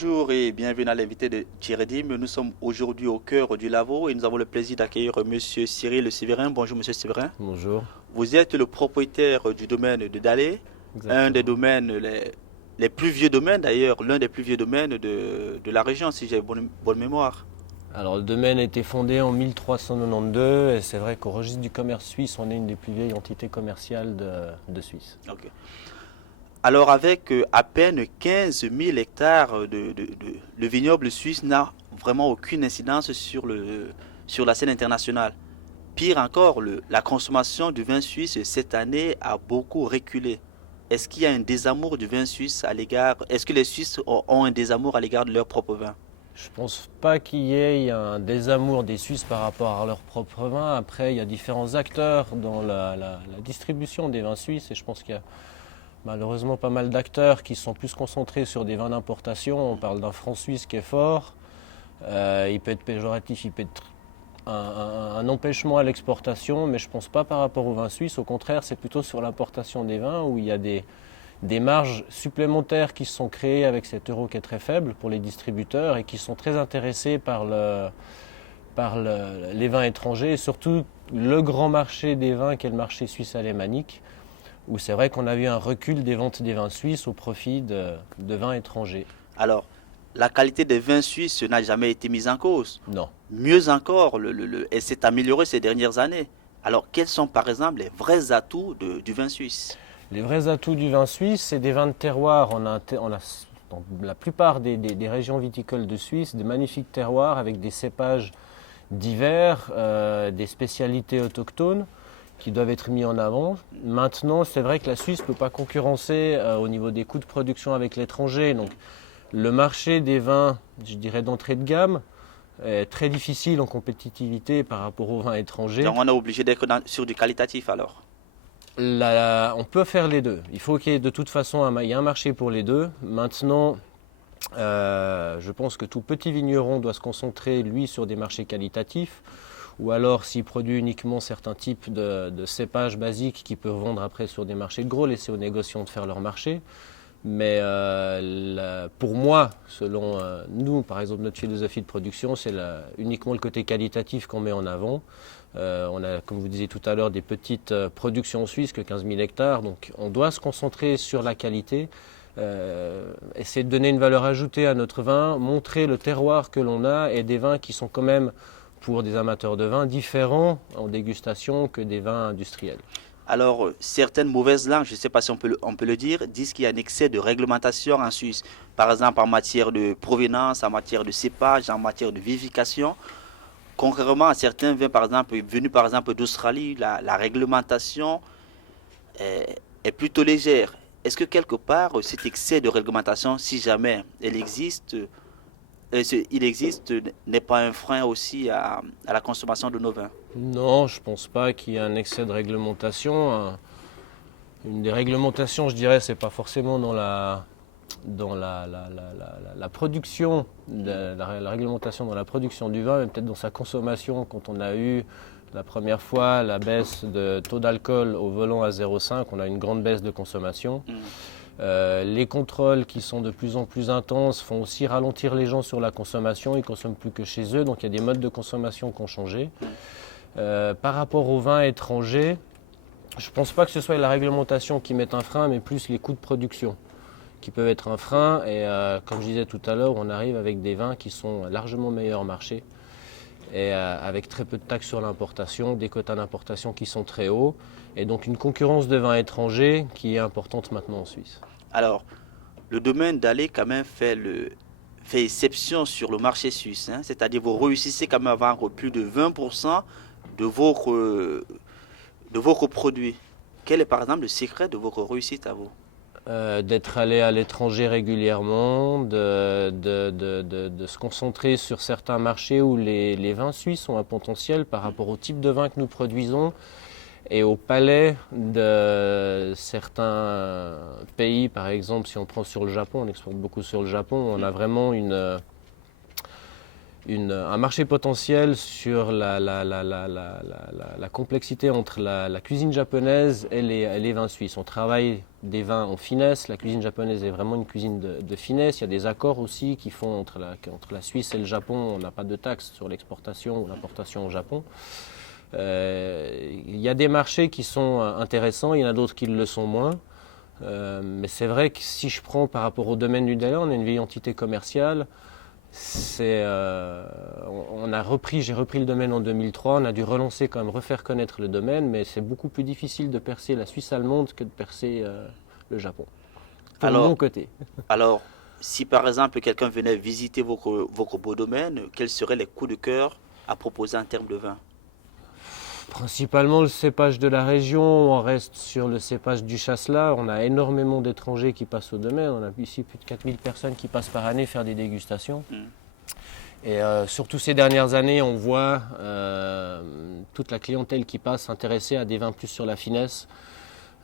Bonjour et bienvenue à l'invité de Thierry. Nous sommes aujourd'hui au cœur du Lavaux et nous avons le plaisir d'accueillir Monsieur Cyril Séverin. Bonjour Monsieur Séverin. Bonjour, Vous êtes le propriétaire du domaine de Dalé, un des exactement. domaines les plus vieux domaines d'ailleurs, l'un des plus vieux domaines de la région si j'ai bonne mémoire. Alors le domaine a été fondé en 1392 et c'est vrai qu'au registre du commerce suisse, on est une des plus vieilles entités commerciales de Suisse. Ok. Alors avec à peine 15 000 hectares le vignoble suisse n'a vraiment aucune incidence sur la scène internationale. Pire encore, la consommation du vin suisse cette année a beaucoup reculé. Est-ce qu'il y a un désamour du vin suisse à l'égard? Est-ce que les Suisses ont un désamour à l'égard de leur propre vin? Je pense pas qu'il y ait un désamour des Suisses par rapport à leur propre vin. Après, il y a différents acteurs dans la distribution des vins suisses et je pense qu'il y a malheureusement pas mal d'acteurs qui sont plus concentrés sur des vins d'importation. On parle d'un franc suisse qui est fort. Il peut être péjoratif, il peut être un empêchement à l'exportation, mais je ne pense pas par rapport au vin suisse. Au contraire, c'est plutôt sur l'importation des vins où il y a des marges supplémentaires qui se sont créées avec cet euro qui est très faible pour les distributeurs et qui sont très intéressés par les vins étrangers, et surtout le grand marché des vins qui est le marché suisse alémanique, où c'est vrai qu'on a vu un recul des ventes des vins suisses au profit de vins étrangers. Alors, la qualité des vins suisses n'a jamais été mise en cause. Non. Mieux encore, elle s'est améliorée ces dernières années. Alors, quels sont par exemple les vrais atouts du vin suisse? Les vrais atouts du vin suisse, c'est des vins de terroir. On a dans la plupart des régions viticoles de Suisse des magnifiques terroirs avec des cépages divers, des spécialités autochtones qui doivent être mis en avant. Maintenant, c'est vrai que la Suisse ne peut pas concurrencer au niveau des coûts de production avec l'étranger. Donc, le marché des vins, je dirais d'entrée de gamme, est très difficile en compétitivité par rapport aux vins étrangers. Donc, on est obligé d'être sur du qualitatif alors. On peut faire les deux. Il faut qu'il y ait de toute façon il y a un marché pour les deux. Maintenant, je pense que tout petit vigneron doit se concentrer, lui, sur des marchés qualitatifs. Ou alors, s'il produit uniquement certains types de cépages basiques qu'il peut vendre après sur des marchés de gros, laisser aux négociants de faire leur marché. Mais pour moi, selon nous, par exemple, notre philosophie de production, c'est uniquement le côté qualitatif qu'on met en avant. On a, comme vous disiez tout à l'heure, des petites productions en Suisse, que 15 000 hectares. Donc on doit se concentrer sur la qualité, essayer de donner une valeur ajoutée à notre vin, montrer le terroir que l'on a et des vins qui sont quand même, pour des amateurs de vin, différents en dégustation que des vins industriels. Alors, certaines mauvaises langues, je ne sais pas si on peut le dire, disent qu'il y a un excès de réglementation en Suisse. Par exemple, en matière de provenance, en matière de cépage, en matière de vivification. Contrairement à certains vins, par exemple, venus par exemple d'Australie, la réglementation est plutôt légère. Est-ce que quelque part, cet excès de réglementation, si jamais elle existe, il existe, n'est pas un frein aussi à la consommation de nos vins? Non, je ne pense pas qu'il y ait un excès de réglementation. Une des réglementations, je dirais, c'est pas forcément dans la production, la réglementation dans la production du vin, mais peut-être dans sa consommation. Quand on a eu la première fois la baisse de taux d'alcool au volant à 0,5, on a une grande baisse de consommation. Les contrôles qui sont de plus en plus intenses font aussi ralentir les gens sur la consommation. Ils ne consomment plus que chez eux, donc il y a des modes de consommation qui ont changé. Par rapport aux vins étrangers, je ne pense pas que ce soit la réglementation qui mette un frein, mais plus les coûts de production qui peuvent être un frein. Et comme je disais tout à l'heure, on arrive avec des vins qui sont largement meilleurs marché et avec très peu de taxes sur l'importation, des quotas d'importation qui sont très hauts, et donc une concurrence de vins étrangers qui est importante maintenant en Suisse. Alors, le domaine d'aller quand même fait exception sur le marché suisse, hein. C'est-à-dire vous réussissez quand même à vendre plus de 20% de vos produits. Quel est par exemple le secret de votre réussite à vous? D'être allé à l'étranger régulièrement, de se concentrer sur certains marchés où les vins suisses ont un potentiel par rapport au type de vin que nous produisons et au palais de certains pays. Par exemple, si on prend sur le Japon, on exporte beaucoup sur le Japon, on a vraiment un marché potentiel sur la complexité entre la cuisine japonaise et les vins suisses. On travaille des vins en finesse. La cuisine japonaise est vraiment une cuisine de finesse. Il y a des accords aussi qui font entre la Suisse et le Japon. On n'a pas de taxes sur l'exportation ou l'importation au Japon. Il y a des marchés qui sont intéressants, il y en a d'autres qui le sont moins. Mais c'est vrai que si je prends par rapport au domaine du Delaware, on a une vieille entité commerciale. J'ai repris le domaine en 2003, on a dû relancer quand même, refaire connaître le domaine, mais c'est beaucoup plus difficile de percer la Suisse allemande que de percer le Japon. Pour mon côté. Alors, si par exemple quelqu'un venait visiter votre beau domaine, quels seraient les coups de cœur à proposer en termes de vin? Principalement le cépage de la région, on reste sur le cépage du Chasselas. On a énormément d'étrangers qui passent au domaine. On a ici plus de 4000 personnes qui passent par année faire des dégustations. Et surtout ces dernières années, on voit toute la clientèle qui passe s'intéresser à des vins plus sur la finesse.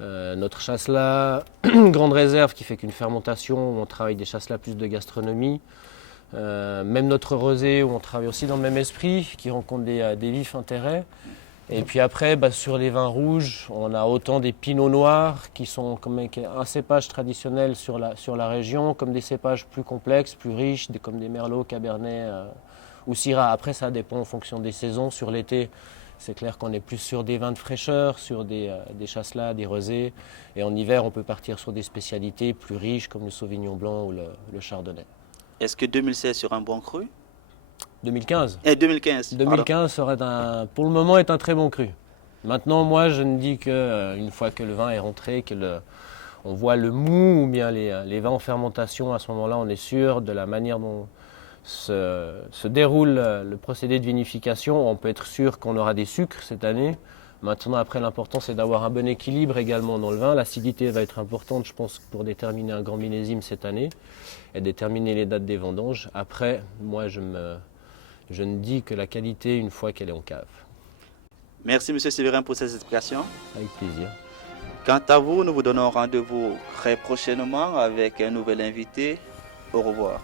Notre Chasselas, grande réserve qui fait qu'une fermentation, on travaille des Chasselas plus de gastronomie. Même notre rosé où on travaille aussi dans le même esprit, qui rencontre des vifs intérêts. Et puis après, sur les vins rouges, on a autant des pinots noirs qui sont comme un cépage traditionnel sur la région, comme des cépages plus complexes, plus riches, comme des merlots, cabernet ou syrah. Après, ça dépend en fonction des saisons. Sur l'été, c'est clair qu'on est plus sur des vins de fraîcheur, sur des chasselas, des rosés. Et en hiver, on peut partir sur des spécialités plus riches comme le sauvignon blanc ou le chardonnay. Est-ce que 2016 sera un bon cru? 2015. 2015 serait pour le moment est un très bon cru. Maintenant, moi, je ne dis qu'une fois que le vin est rentré, on voit le mou ou bien les vins en fermentation, à ce moment-là, on est sûr de la manière dont se déroule le procédé de vinification. On peut être sûr qu'on aura des sucres cette année. Maintenant, après, l'important, c'est d'avoir un bon équilibre également dans le vin. L'acidité va être importante, je pense, pour déterminer un grand millésime cette année et déterminer les dates des vendanges. Après, moi, je ne dis que la qualité une fois qu'elle est en cave. Merci M. Séverin pour ces explications. Avec plaisir. Quant à vous, nous vous donnons rendez-vous très prochainement avec un nouvel invité. Au revoir.